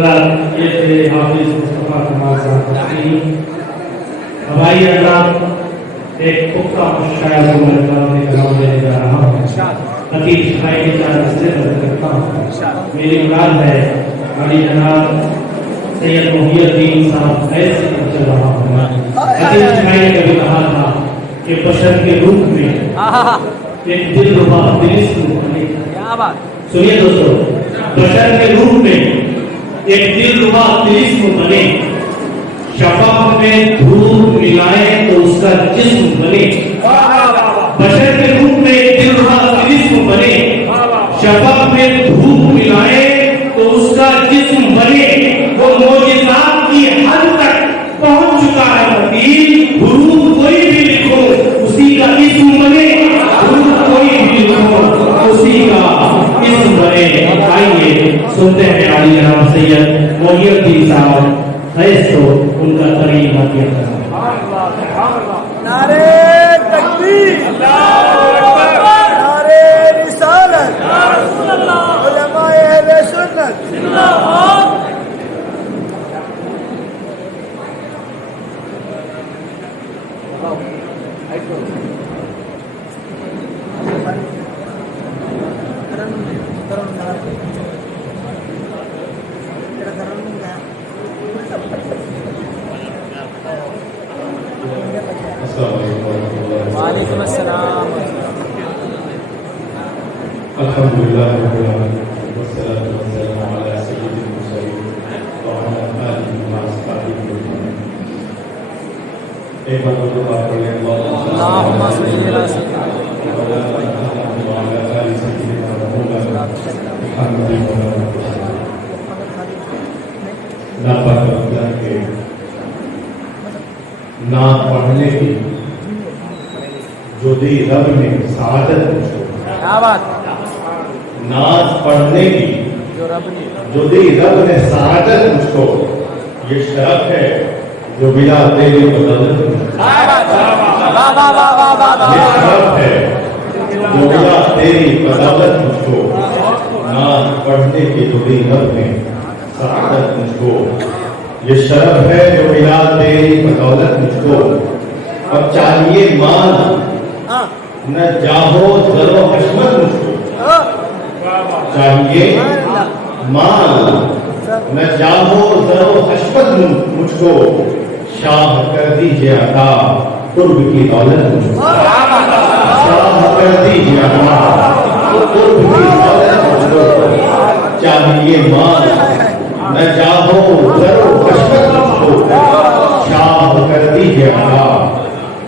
حضرات یہ تھے حافظ مصطفیٰ کمال صاحب تقسیم ہماری حضرات ایک پختہ شاعر کو میں اپنے کلام دینے جا رہا ہوں خطیب سنائی کے چار مسئلے پر کرتا ہوں میری مراد ہے بڑی جناب سید محی الدین صاحب ایسے چل رہا ہوں خطیب سنائی نے کبھی کہا تھا کہ بشر کے روح میں ایک دل ربا دلسم بنے سنیے دوستو بشر کے روح میں ایک دل ربا دلسم بنے شفاف میں دھوپ ملائے تو اس کا جسم بنے بشر کے روح میں ایک دل ربا دلسم بنے شفاف میں دھوپ ملائے تو اس کا جسم بنے وہ معجزات کی حد تک پہنچ چکا ہے مدین حروف کوئی بھی لکھو اسی کا اسم بنے حروف کوئی بھی لکھو اسی کا اسم بنے آئیے سنتے ہیں علی جناب سید محی الدین صاحب فیض تو ان کا ترین واقعہ نعرے تکبیر نعرے رسالت علماء اہل سنت وعلیکم السلام الحمدللہ رب العالمین والصلاة والسلام علی سید المرسلین وعلی آلہ وصحبہ اجمعین ایک بار تو بات کریں اللہم صلی علی سیدنا وعلی آلہ سیدنا مولانا محمد نہ پڑھنے کے نہ پڑھنے کی جو دی رب نے سعادت مجھ کو کیا بات ناز پڑھنے کی جو دی رب نے سعادت مجھ کو یہ شرف ہے جو بلا تیری بدولت مجھ کو یہ شرف ہے جو بلا تیری بدولت مجھ کو ناز پڑھنے کی جو دی رب نے سعادت مجھ کو یہ شرف ہے جو بلا تیری بدولت مجھ کو اب چاہیے مان نہ جاہو ذر و حشمت مجھ کو چاہیے مال نہ جاہو ذر و حشمت مجھ کو شاہ کر دیجئے عطا قرب کی دولت مجھ کو شاہ کر دیجئے عطا قرب کی دولت مجھ کو چاہیے مال نہ جاہو ذر و حشمت مجھ کو شاہ کر دیجئے عطا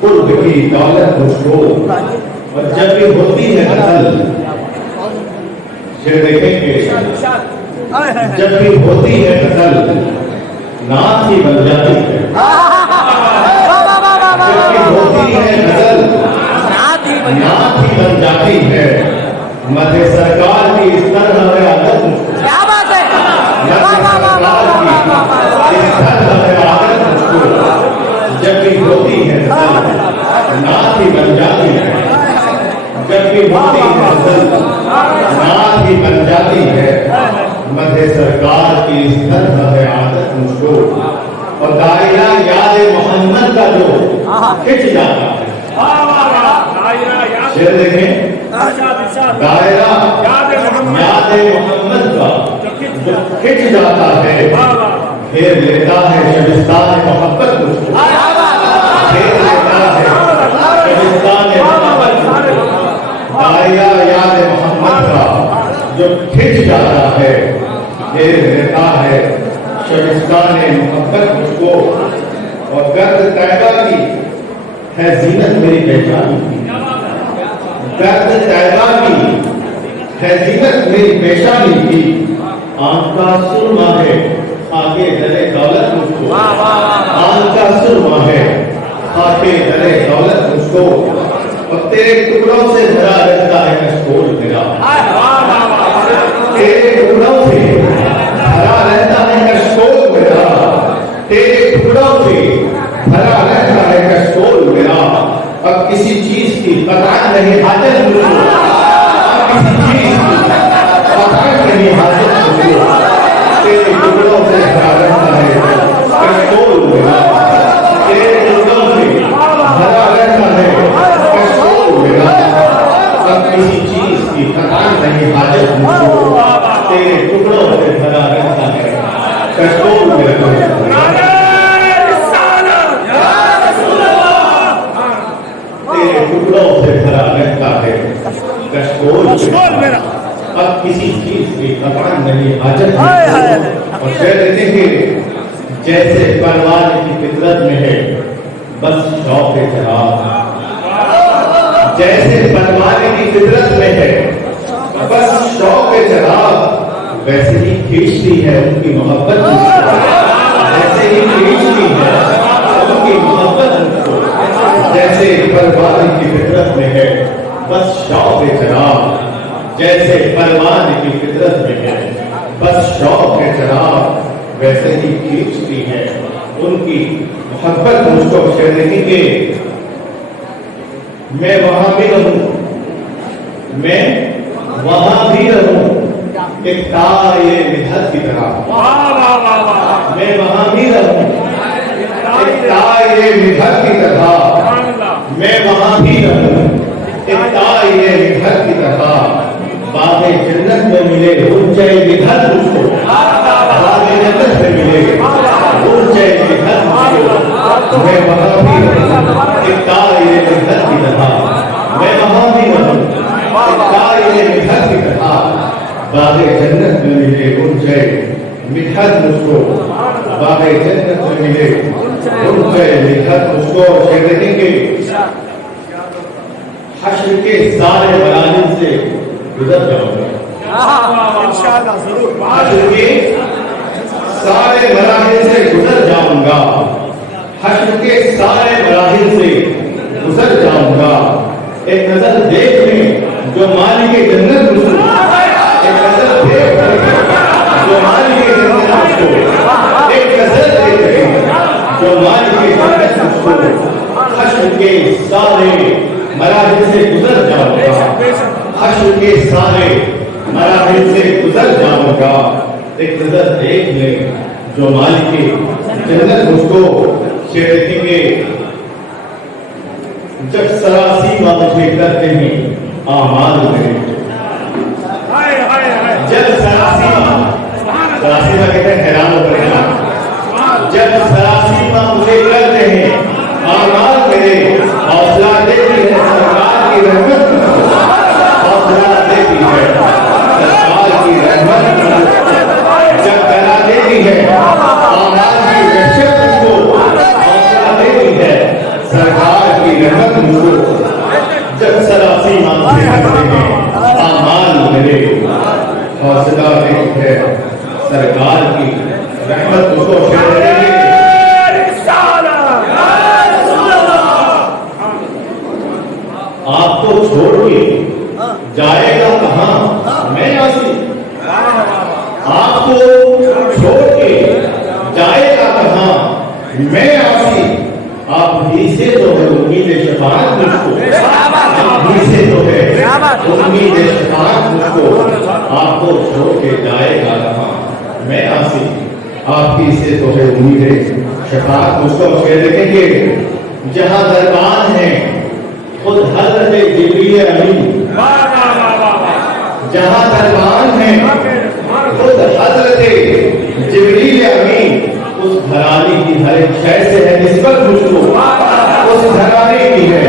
قرب کی دولت مجھ کو اور جب بھی ہوتی ہے غزل یہ دیکھیں گے جب بھی ہوتی ہے غزل نعت ہی بن جاتی ہے جب بھی ہوتی ہے غزل نعت ہی بن جاتی ہے مدح سرکار کی اس طرح ہے عادت مجھ کو جب بھی ہوتی ہے نعت ہی بن جاتی ہے جب بھی ہوتی ہے نعت ہی بن جاتی ہے مدح سرکار کی اس طرح ہے عادت مجھ کو اور دائرہ یاد محمد کا جو کھچ جاتا ہے شعر دیکھیں دائرہ یاد محمد کا جو کھچ جاتا ہے پھر لیتا ہے شبستان محبت مجھ کو پھر لیتا ہے شبستان محبت مجھ کو دائرہ یاد محمد کا جو کھچ جاتا ہے پھر لیتا ہے شبستان محبت مجھ کو اور گرد طیبہ کی ہے زینت میری پہچان کی گرد طیبہ کی ہے زینت میری پیشانی کی آنکھ کا سرما ہے خاکے درے دولت مجھ کو آنکھ کا سرما ہے خاکے درے دولت مجھ کو اور تیرے ٹکڑوں سے بھرا رہتا ہے کشکول میرا تیرے ٹکڑوں سے بھرا رہتا ہے کشکول میرا تیرے ٹکڑوں سے بھرا رہتا ہے کشکول میرا اب کسی چیز کی قطع نہیں حاجت مجھ کو اب کسی چیز کی قطع نہیں حاجت مجھ کو تیرے ٹکڑوں से भरा रहता है कशकोल मेरा, तेरे टुकड़ों से भरा रहता है कशकोल मेरा, अब किसी चीज की थकान नहीं हाजत मुझको, तेरे टुकड़ों से भरा रहता है कशकोल मेरा, तेरे टुकड़ों से भरा रहता है कशकोल मेरा, अब किसी चीज की थकान नहीं हाजत मुझको। और शेर कहते हैं जैसे परवान की फितरत में है बस शौक चराग, जैसे परवान की फितरत में है बस शौक चराग, वैसे ही खींचती है उनकी मोहब्बत मुझको, वैसे ही खींचती है उनकी मोहब्बत मुझको, जैसे परवान की फितरत में है बस शौक चराग, जैसे परवान की फितरत में है बस शौक चराग, वैसे ही खींचती है उनकी मोहब्बत मुझको। शेर लिखेंगे मैं वहां भी रहूं, मैं वहां भी रहूं एक तारे मिधत की तरह, मैं वहां भी रहूं एक तारे मिधत की तरह, मैं वहां भी रहूं एक तारे मिधत की तरह, बागे जन्नत में मिले ऊंचे विधत मुझको, बागे जन्नत में मिले ऊंचे विधत मुझको, मैं वहां भी रहूं एक तारे विधत की तरह, मैं वहां भी रहूं एक तारे विधत की तरह, बागे जन्नत में मिले ऊंचे विधत मुझको, बागे जन्नत में मिले ऊंचे विधत मुझको। शेर देखेंगे हश्र के सारे मराहिल से गुजर जाऊंगा, इंशाअल्लाह जरूर, हश्र के सारे मराहिल से गुजर जाऊंगा, हश्र के सारे मराहिल से गुजर जाऊंगा, एक नजर देख ले जो मालिक जन्नत मुझको, एक नजर देख ले जो मालिक जन्नत मुझको, एक नजर देख ले जो मालिक जन्नत मुझको, हश्र के सारे मराहिल से गुजर जाऊंगा, हश्र के सारे मराहिल से गुजर जाऊंगा, एक नजर देख ले जो मालिक जन्नत मुझको। शेर लिखेंगे जब सरासीमा मुझे करते हैं आमाल मेरे, जब सरासीमा कहते हैं हैरान हो परेशान, जब सरासीमा मुझे करते हैं आमाल मेरे, हौसला देती है सरकार की रहमत, हौसला देती है सरकार की रहमत, जब करा देती है आमाल की वहशत मुझको, हौसला देती है सरकार की रहमत मुझको, जब सरासीमा मुझे करते हैं आमाल मेरे, हौसला देती है सरकार की रहमत मुझको। आपको छोड़ के जाएगा कहां मैं आसी, आपको छोड़ के जाएगा कहां मैं आसी, आप ही से तो है उम्मीद शफाअत मुझको, आप ही से तो है उम्मीद शफाअत मुझको, आपको छोड़ के जाएगा कहां मैं आसी, आप ही से तो है उम्मीद शफाअत मुझको। शेर देखेंगे जहां दरबान है खुद हज़रत जिब्रील अमीन, जहां दरबान है खुद हज़रत जिब्रील अमीन, उस घराने की हर एक शय से है निस्बत मुझको, उस घराने की है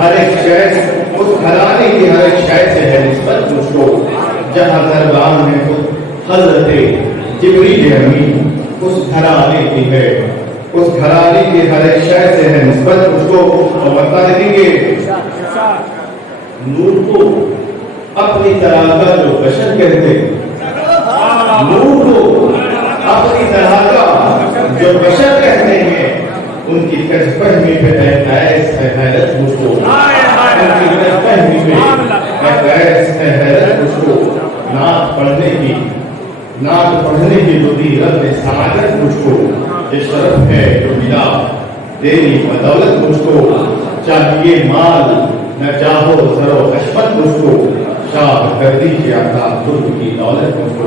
हर एक शय, उस घराने की हर एक शय से है निस्बत मुझको, जहां दरबान है खुद हज़रत जिब्रील अमीन, उस घराने की है, उस घराने की हर एक शय से है निस्बत मुझको। और बता देंगे नूर को अपनी तरह का जो बशर कहते, नूर को अपनी तरह का जो बशर कहते हैं, उनकी कशपहमी पे ऐस है हैरत मुझको, उनकी कशपहमी पे ऐस है हैरत मुझको, नात पढ़ने की जो दी रब ने सआदत मुझको, ये शरफ है जो मिला तेरी बदौलत मुझको, चाहिए माल न चाहो सरो हशमत मुझको, शाह कर दीजिए अता दुर्ग की दौलत मुझको।